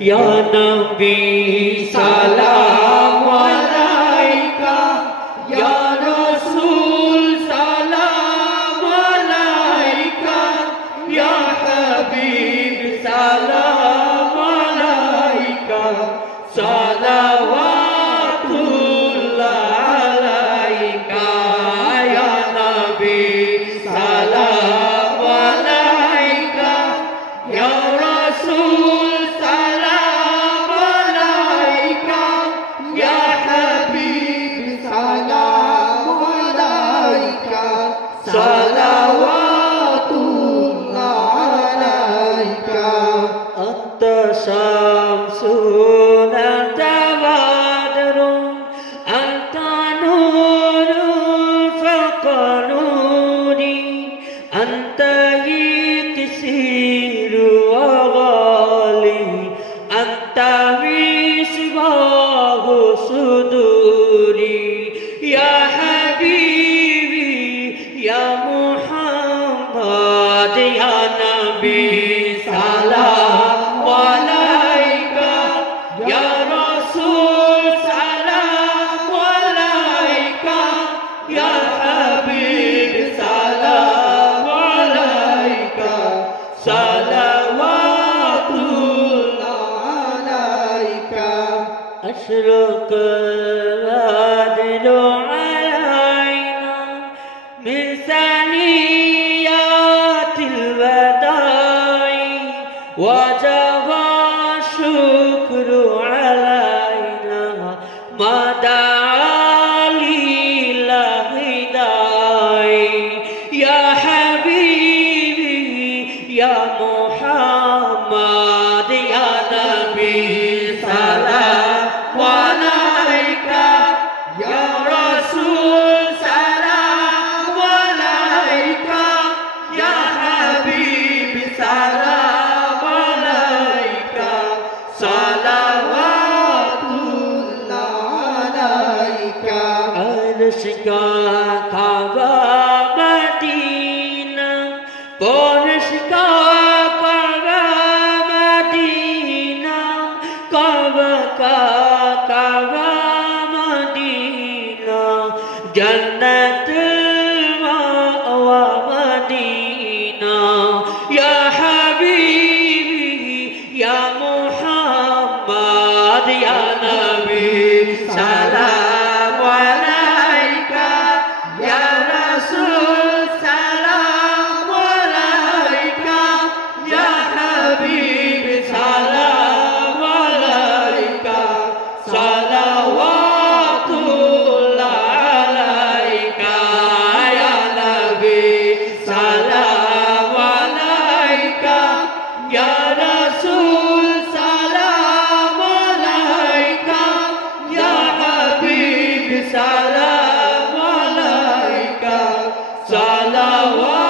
Ya Nabi salam alaika, Ya Rasul salam alaika, Ya Habib salam alaika, salawatullah alaika, Ya Nabi salam alaika, Ya Rasul شمسون أنت بدر أنت نور فوق نوري أنت كثير وغالي أنت مصباح صدوري يا حبيبي يا محمد يا نبي سلام أشرق البدر علينا من ثنيات الوداع وجب الشكر علينا ما دعا لله داعي يا حبيبي يا محمد يا نبي سلام Porishka Kaaba Madina, Porishka Kaaba Madina, Kaaba Kaaba Madina, Jannatul Ma'wa Madina, Ya Habibi, Ya Muhammad, Ya Nabi, Salam. Salam